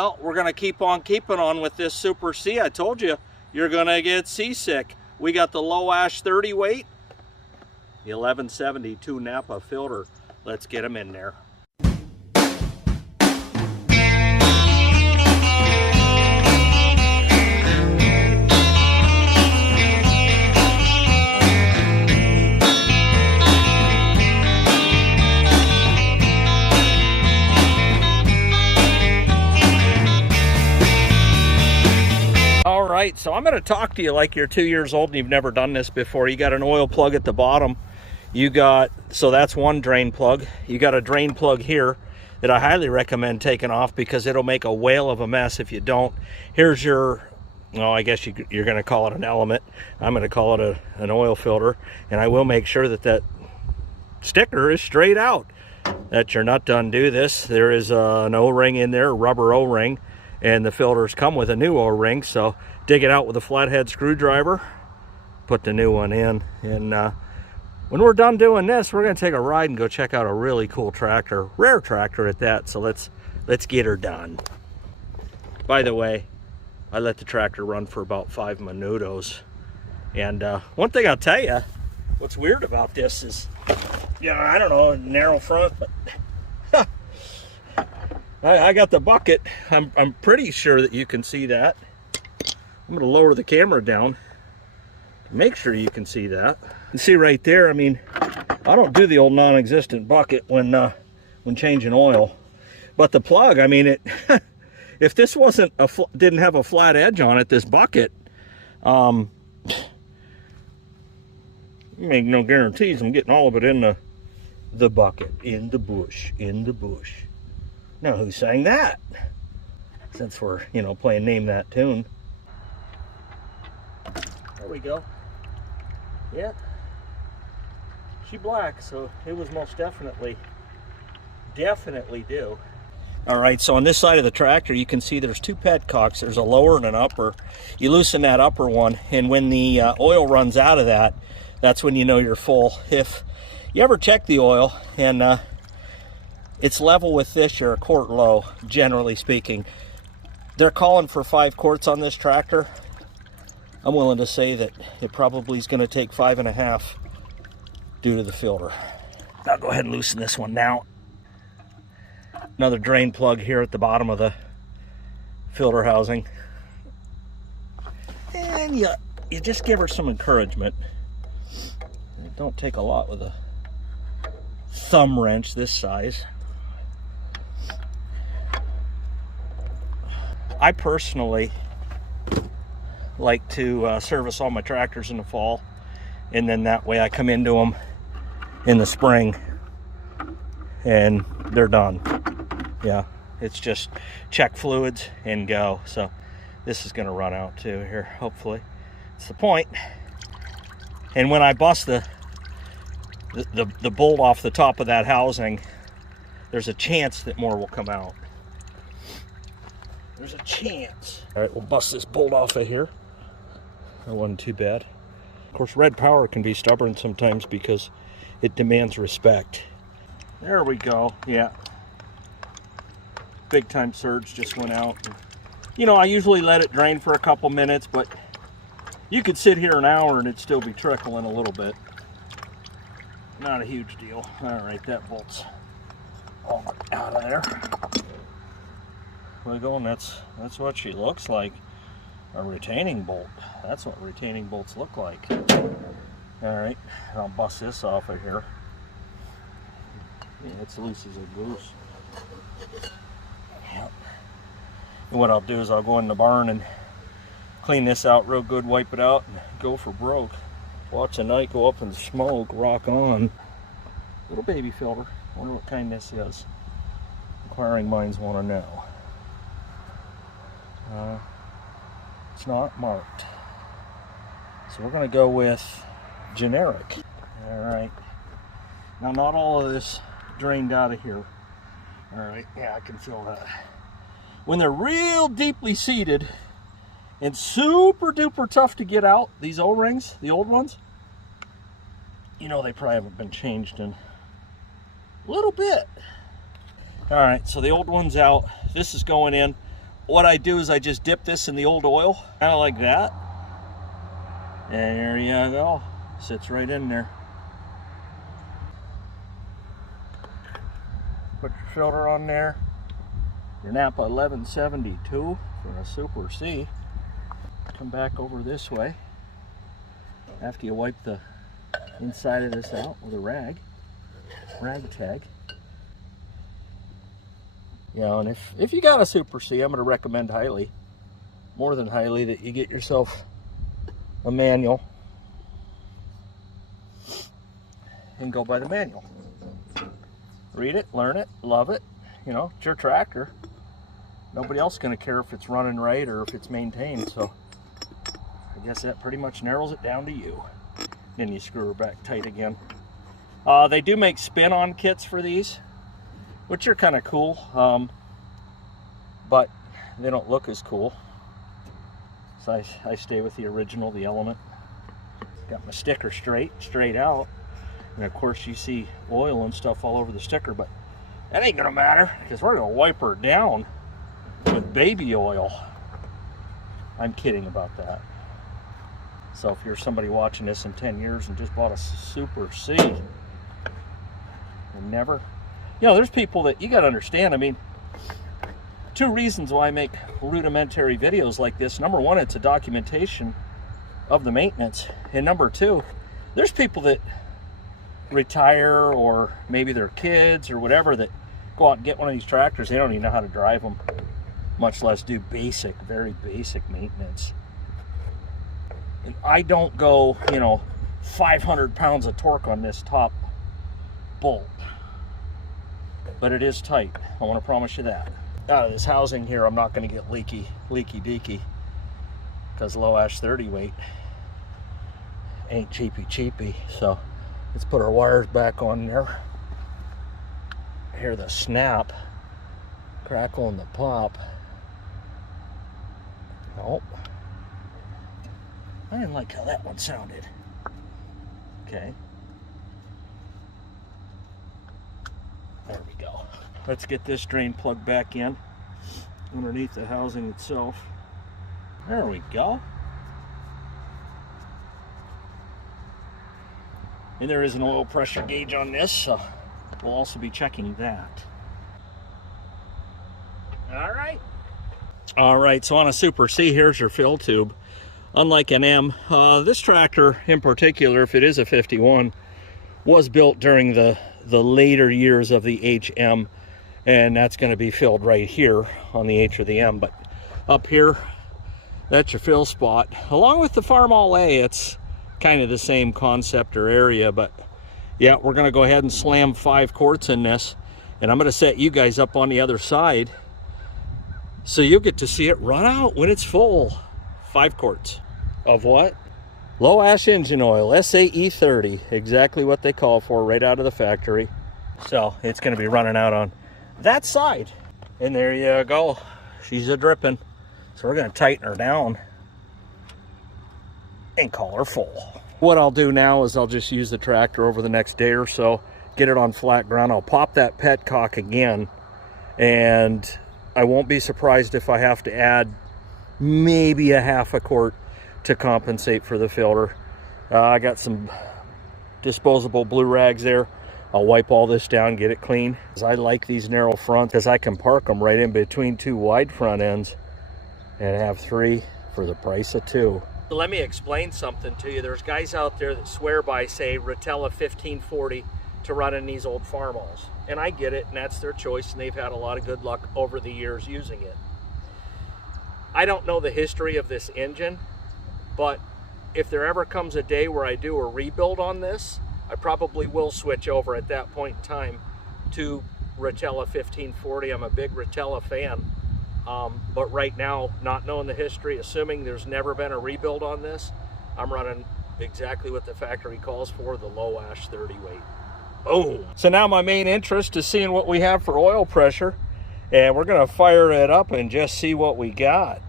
Well, we're going to keep on keeping on with this Super C. I told you, you're going to get seasick. We got the low ash 30 weight, the 1172 Napa filter. Let's get them in there. Alright, so I'm going to talk to you like you're 2 years old and you've never done this before. You got an oil plug at the bottom. You got, so that's one drain plug. You got a drain plug here that I highly recommend taking off because it'll make a whale of a mess if you don't. Here's your, well, I guess you're going to call it an element. I'm going to call it an oil filter. And I will make sure that that sticker is straight out. That you're not done do this. There is an O-ring in there, a rubber O-ring. And the filters come with a new O-ring, so dig it out with a flathead screwdriver, put the new one in, and when we're done doing this, we're going to take a ride and go check out a really cool tractor, rare tractor at that. So let's get her done. By the way, I let the tractor run for about 5 minutos, and one thing I'll tell you, what's weird about this is, I don't know, narrow front, but I got the bucket. I'm pretty sure that you can see that. I'm going to lower the camera down to make sure you can see that. You see right there, I mean, I don't do the old non-existent bucket when changing oil. But the plug, I mean, it if this wasn't didn't have a flat edge on it, this bucket, you make no guarantees I'm getting all of it in the bucket, in the bush, in the bush. Now, who sang that? Since we're, playing Name That Tune. There we go. Yeah. She black, so it was most definitely due. All right, so on this side of the tractor, you can see there's 2 petcocks. There's a lower and an upper. You loosen that upper one, and when the oil runs out of that, that's when you know you're full. If you ever check the oil and it's level with this, you're a quart low, generally speaking. They're calling for 5 quarts on this tractor. I'm willing to say that it probably is going to take 5.5 due to the filter. I'll go ahead and loosen this one now. Another drain plug here at the bottom of the filter housing. And you just give her some encouragement. It don't take a lot with a thumb wrench this size. I personally like to service all my tractors in the fall, and then that way I come into them in the spring and they're done. Yeah, it's just check fluids and go. So this is going to run out too here, hopefully. It's the point. And when I bust the bolt off the top of that housing, there's a chance that more will come out. There's a chance. All right, we'll bust this bolt off of here. That wasn't too bad. Of course, red power can be stubborn sometimes because it demands respect. There we go. Yeah. Big time surge just went out. I usually let it drain for a couple minutes, but you could sit here an hour and it'd still be trickling a little bit. Not a huge deal. All right, that bolt's all out of there. Wiggle, and that's what she looks like. A retaining bolt. That's what retaining bolts look like. All right, I'll bust this off of here. Yeah, it's loose as a goose. Yep. And what I'll do is I'll go in the barn and clean this out real good, wipe it out, and go for broke. Watch the night go up in smoke, rock on. Little baby filter. Wonder what kind this is. Inquiring minds want to know. It's not marked. So we're going to go with generic. All right. Now, not all of this drained out of here. All right. Yeah, I can feel that. When they're real deeply seated and super duper tough to get out, these O-rings, the old ones, they probably haven't been changed in a little bit. All right. So the old one's out. This is going in. what I do is I just dip this in the old oil, kind of like that. And there you go. Sits right in there. Put your filter on there. Your Napa 1172 for a Super C. Come back over this way after you wipe the inside of this out with a rag tag. You know, and if you got a Super C, I'm going to recommend highly, more than highly, that you get yourself a manual and go by the manual. Read it, learn it, love it. You know, it's your tractor. Nobody else is going to care if it's running right or if it's maintained, so I guess that pretty much narrows it down to you. Then you screw her back tight again. They do make spin-on kits for these, which are kind of cool, but they don't look as cool. So I stay with the original, the Element. Got my sticker straight out, and of course you see oil and stuff all over the sticker, but that ain't gonna matter because we're gonna wipe her down with baby oil. I'm kidding about that. So if you're somebody watching this in 10 years and just bought a Super C and never, you know, there's people that you got to understand. I mean, two reasons why I make rudimentary videos like this. Number one, it's a documentation of the maintenance, and number two, there's people that retire, or maybe their kids or whatever, that go out and get one of these tractors. They don't even know how to drive them, much less do basic, very basic maintenance. And I don't go, you know, 500 pounds of torque on this top bolt, but it is tight. I want to promise you that. Out of this housing here, I'm not going to get leaky deaky, because low ash 30 weight ain't cheapy. So let's put our wires back on there. Hear the snap, crackle, and the pop. Nope. I didn't like how that one sounded. Okay. There we go. Let's get this drain plug back in underneath the housing itself. There we go. And there is an oil pressure gauge on this, so we'll also be checking that. All right, so on a Super C, here's your fill tube. Unlike an M, this tractor in particular, if it is a 51, was built during the later years of the HM, and that's going to be filled right here on the H or the M. But up here, that's your fill spot. Along with the Farmall A, it's kind of the same concept or area, but yeah, we're going to go ahead and slam 5 quarts in this, and I'm going to set you guys up on the other side so you'll get to see it run out when it's full. 5 quarts of what? Low ash engine oil, SAE 30, exactly what they call for right out of the factory. So it's going to be running out on that side. And there you go. She's a dripping. So we're going to tighten her down and call her full. What I'll do now is I'll just use the tractor over the next day or so, get it on flat ground. I'll pop that petcock again, and I won't be surprised if I have to add maybe a half a quart to compensate for the filter. I got some disposable blue rags there. I'll wipe all this down, get it clean. I like these narrow fronts because I can park them right in between 2 wide front ends and have 3 for the price of 2. So let me explain something to you. There's guys out there that swear by, say, Rotella 1540 to run in these old Farmalls. And I get it, and that's their choice, and they've had a lot of good luck over the years using it. I don't know the history of this engine, but if there ever comes a day where I do a rebuild on this, I probably will switch over at that point in time to Rotella 1540. I'm a big Rotella fan, but right now, not knowing the history, assuming there's never been a rebuild on this, I'm running exactly what the factory calls for, the low ash 30 weight. Boom! So now my main interest is seeing what we have for oil pressure, and we're going to fire it up and just see what we got.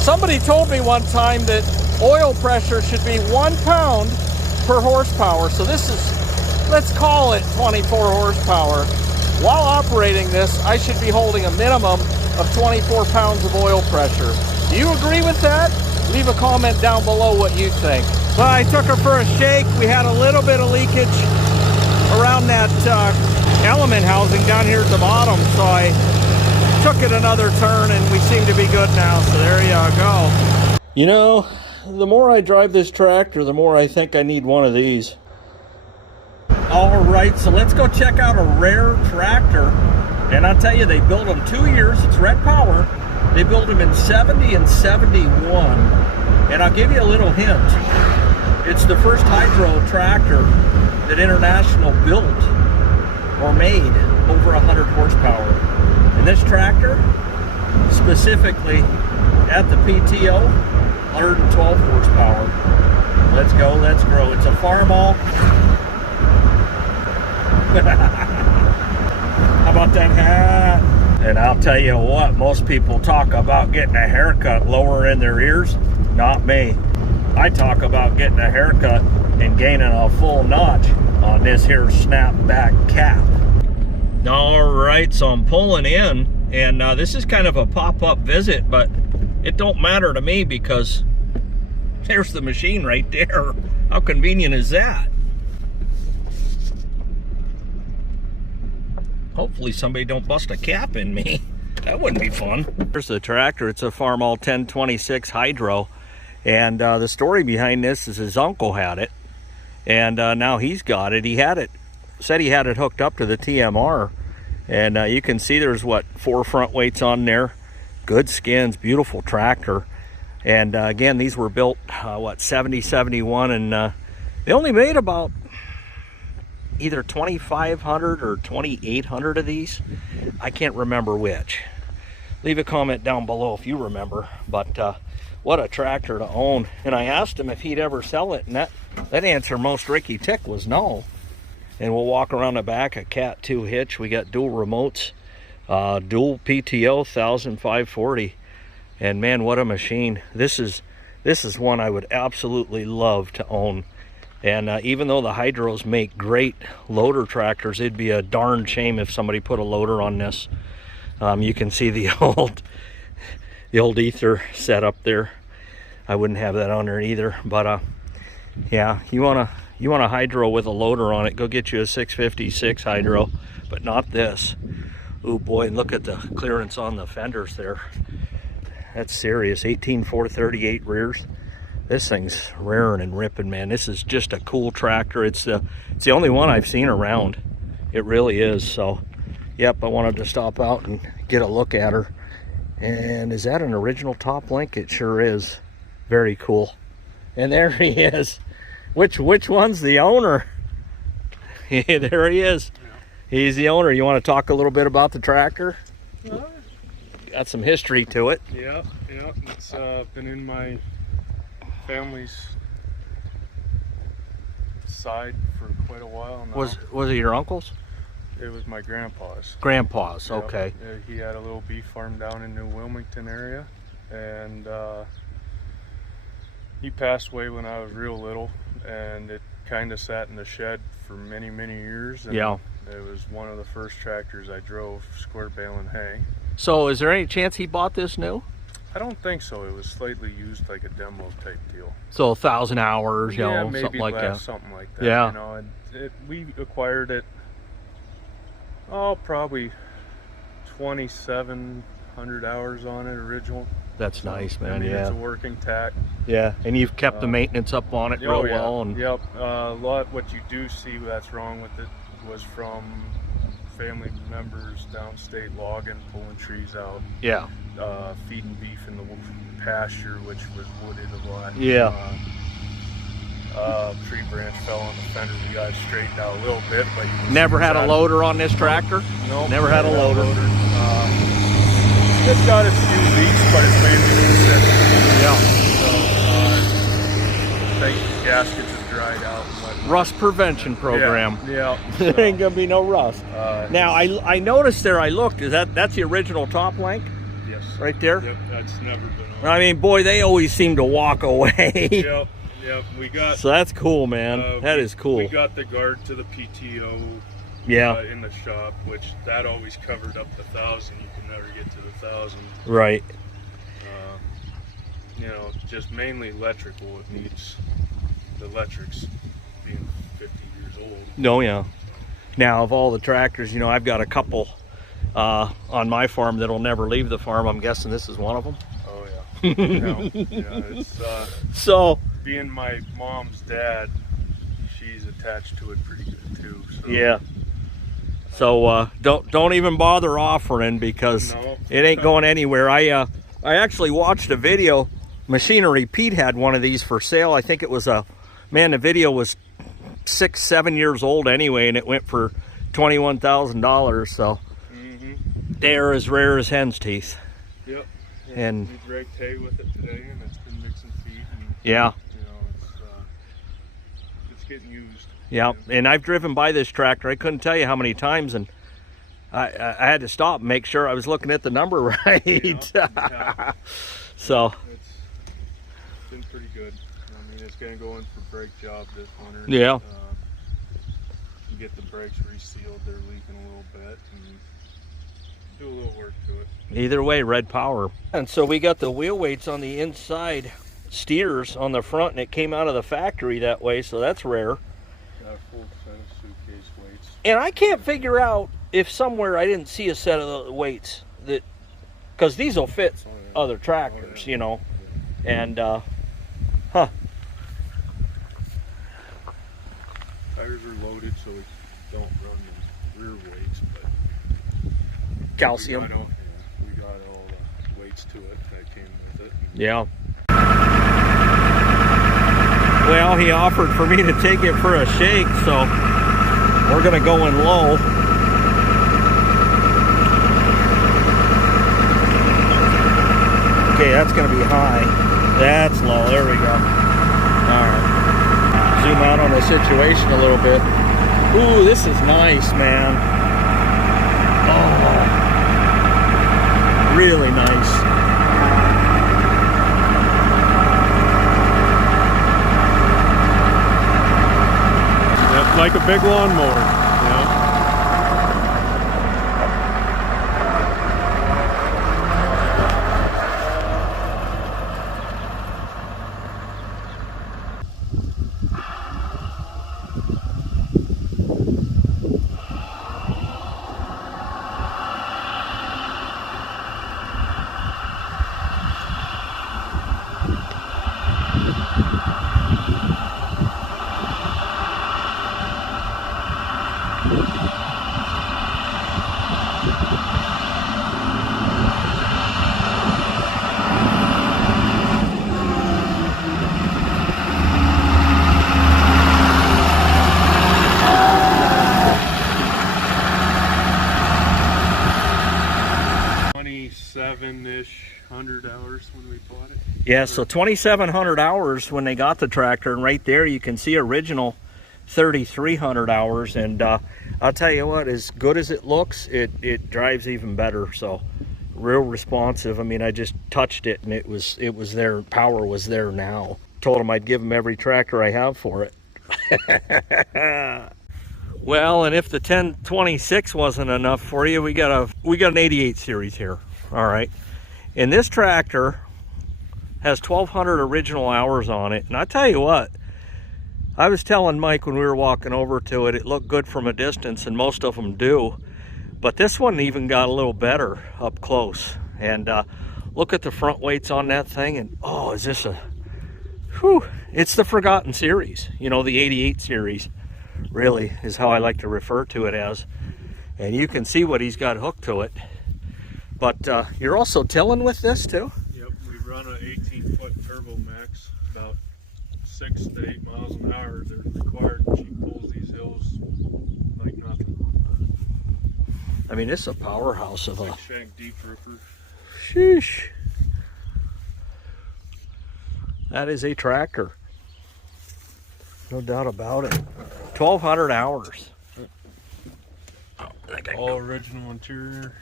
Somebody told me one time that oil pressure should be 1 pound per horsepower. So this is, let's call it 24 horsepower. While operating this, I should be holding a minimum of 24 pounds of oil pressure. Do you agree with that? Leave a comment down below what you think. Well, I took her for a shake. We had a little bit of leakage around that element housing down here at the bottom, so I took it another turn and we seem to be good now, so there you go. You know, the more I drive this tractor, the more I think I need one of these. All right, so let's go check out a rare tractor. And I'll tell you, they built them 2 years. It's Red Power. They built them in 70 and 71. And I'll give you a little hint. It's the first hydro tractor that International built or made over 100 horsepower. And this tractor, specifically at the PTO, 112 horsepower. Let's go, let's grow. It's a Farmall. How about that hat? And I'll tell you what, most people talk about getting a haircut lower in their ears. Not me. I talk about getting a haircut and gaining a full notch on this here snapback cap. All right, so I'm pulling in, and this is kind of a pop-up visit, but it don't matter to me because there's the machine right there. How convenient is that? Hopefully somebody don't bust a cap in me. That wouldn't be fun. Here's the tractor. It's a Farmall 1026 Hydro. And the story behind this is his uncle had it. And now he's got it. He had it, said he had it hooked up to the TMR. And you can see there's, what, 4 front weights on there. Good skins, beautiful tractor. And again, these were built, what, 70, 71. And they only made about either 2,500 or 2,800 of these. I can't remember which. Leave a comment down below if you remember. But what a tractor to own. And I asked him if he'd ever sell it, and that answer most Ricky Tick was no. And we'll walk around the back, a Cat 2 hitch. We got dual remotes, dual PTO 1540. And man, what a machine. This is one I would absolutely love to own. And even though the hydros make great loader tractors, it'd be a darn shame if somebody put a loader on this. You can see the old ether set up there. I wouldn't have that on there either. But yeah, you want a hydro with a loader on it, go get you a 656 hydro, but not this. Oh boy, and look at the clearance on the fenders there. That's serious. 18,438 rears. This thing's raring and ripping, man. This is just a cool tractor. It's the only one I've seen around. It really is. So, yep, I wanted to stop out and get a look at her. And is that an original top link? It sure is. Very cool. And there he is. Which one's the owner? There he is. Yeah. He's the owner. You want to talk a little bit about the tractor? Got some history to it. Yeah. It's been in my family's side for quite a while now. Was it your uncle's? It was my grandpa's. Grandpa's, yep. Okay. He had a little beef farm down in New Wilmington area, and he passed away when I was real little, and it kind of sat in the shed for many years. And yeah. It was one of the first tractors I drove, squirt baling hay. So is there any chance he bought this new? I don't think so. It was slightly used like a demo type deal. So 1,000 hours, you know, maybe something like that. Something like that. Yeah. You know, and we acquired it, probably 2,700 hours on it original. That's nice, man. I mean, yeah. It's a working tack. Yeah, and you've kept the maintenance up on it real well. And yep. A lot what you do see that's wrong with it was from family members downstate logging, pulling trees out. Yeah. Feeding beef in the pasture, which was wooded a lot. Yeah. Tree branch fell on the fender. We got it straightened out a little bit, but never had a loader on this tractor. No, never had a loader. It's got a few leaks, but it's mainly consistent. Yeah. So, the gaskets have dried out. Rust prevention program. Yeah. There ain't gonna be no rust. Now I noticed there. I looked. That's the original top link? Yes. Right there. Yep. That's never been on. I mean, boy, they always seem to walk away. Yep. Yeah, we got. So that's cool, man. That is cool. We got the guard to the PTO. Yeah. In the shop, which that always covered up the 1,000. You can never get to the 1,000. Right. You know, just mainly electrical. It needs the electrics being 50 years old. No, yeah. Now, of all the tractors, you know, I've got a couple on my farm that'll never leave the farm. I'm guessing this is one of them. Oh yeah. It's so being my mom's dad, she's attached to it pretty good too. So. Yeah. So don't even bother offering, because it ain't going anywhere. I actually watched a video. Machinery Pete had one of these for sale. I think it was the video was 6-7 years old anyway, and it went for $21,000. So they're as rare as hen's teeth. Yep. And we dragged hay with it today, and it's been mixing feet. And, yeah. You know, it's getting used. Yeah, and I've driven by this tractor. I couldn't tell you how many times, and I had to stop and make sure I was looking at the number right. Yeah. So it's been pretty good. I mean, it's going to go in for brake job this winter. Yeah. You get the brakes resealed. They're leaking a little bit, and do a little work to it. Either way, red power. And so we got the wheel weights on the inside steers on the front, and it came out of the factory that way, so that's rare. Got a full set of suitcase weights. And I can't figure out if somewhere I didn't see a set of the weights that, because these will fit other tractors, you know. And tires are loaded, so we don't run the rear weights, but calcium. We got all the weights to it that came with it. Yeah. Well, he offered for me to take it for a shake, so we're gonna go in low. Okay, that's gonna be high. That's low, there we go. All right. Zoom out on the situation a little bit. Ooh, this is nice, man. Oh, really nice. Like a big lawnmower, you know? Ish 100 hours when we bought it. Yeah, so 2,700 hours when they got the tractor, and right there you can see original 3,300 hours. And I'll tell you what, as good as it looks, it drives even better. So real responsive. I mean, I just touched it and it was there. Power was there now. Told him I'd give him every tractor I have for it. Well, and if the 1026 wasn't enough for you, we got an 88 series here. All right, and this tractor has 1,200 original hours on it. And I tell you what, I was telling Mike when we were walking over to it, it looked good from a distance, and most of them do, but this one even got a little better up close. And look at the front weights on that thing, and oh, is this a whew, it's the forgotten series, you know, the 88 series really is how I like to refer to it as. And you can see what he's got hooked to it. But you're also tilling with this too? Yep, we run an 18-foot Turbo Max, about 6 to 8 miles an hour. They're required. She pulls these hills like nothing. I mean, it's a powerhouse of a shank deep ripper. Sheesh. That is a tractor. No doubt about it. 1,200 hours. All original interior.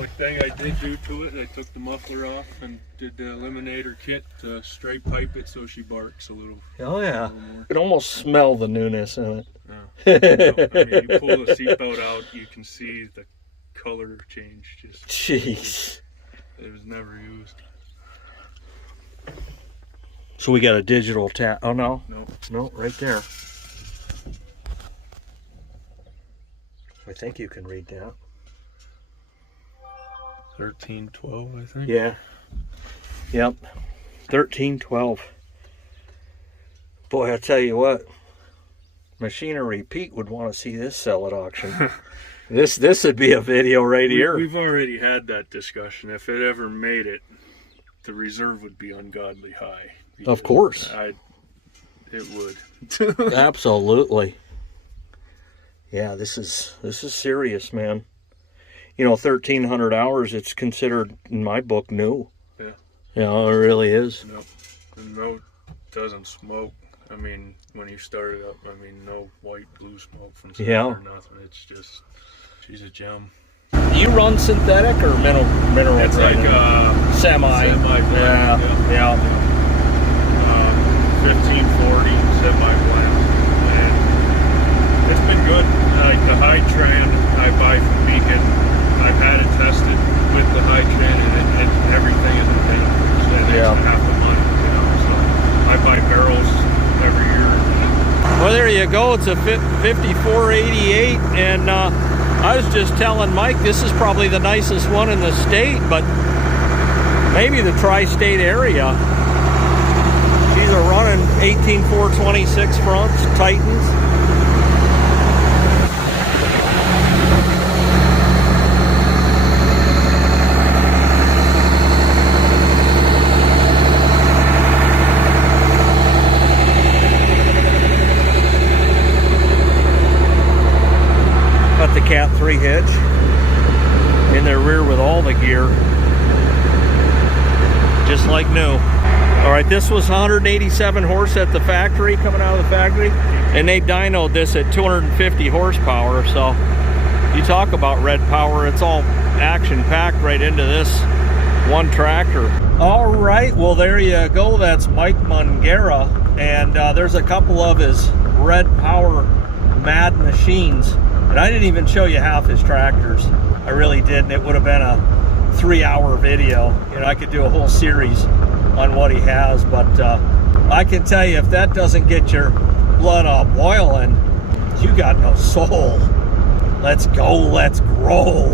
only thing I did do to it, I took the muffler off and did the eliminator kit to straight pipe it so she barks a little. Oh yeah, a little more. you can almost smell the newness in it. Yeah. I mean, you pull the seatbelt out, you can see the color change. Just Jeez. it was never used. So we got a digital tap. Oh no, Nope. no, right there. I think you can read that. 1312, I think. Yeah. Yep. 1312. Boy, I tell you what, Machinery Pete would want to see this sell at auction. This would be a video right here. We've already had that discussion. If it ever made it, the reserve would be ungodly high. Of course. It would. Absolutely. Yeah, this is serious, man. You know, 1,300 hours, it's considered, in my book, new. Yeah. You know, it really is. No. And no, doesn't smoke. I mean, when you start it up, I mean, no white, blue smoke from side Yeah. or nothing. It's just, she's a gem. You run synthetic or mineral? It's like semi. Yeah. 1540 semi-blend. And it's been good. Like the high trend I buy from Beacon, I've had it tested with the high trend, and everything is available. And it's half the money, you know. So I buy barrels every year. Well, there you go. It's a 5488, and I was just telling Mike this is probably the nicest one in the state, but maybe the tri-state area. These are running 18426 fronts, Titans. Got the Cat 3 hitch in their rear with all the gear, just like new. All right, this was 187 horse at the factory, coming out of the factory, and they dynoed this at 250 horsepower. So you talk about red power, it's all action packed right into this one tractor. All right, well, there you go. That's Mike Mungera, and there's a couple of his red power mad machines. And I didn't even show you half his tractors. I really didn't. It would have been a 3-hour video. You know, I could do a whole series on what he has, but I can tell you, if that doesn't get your blood boiling, you got no soul. Let's go, let's grow.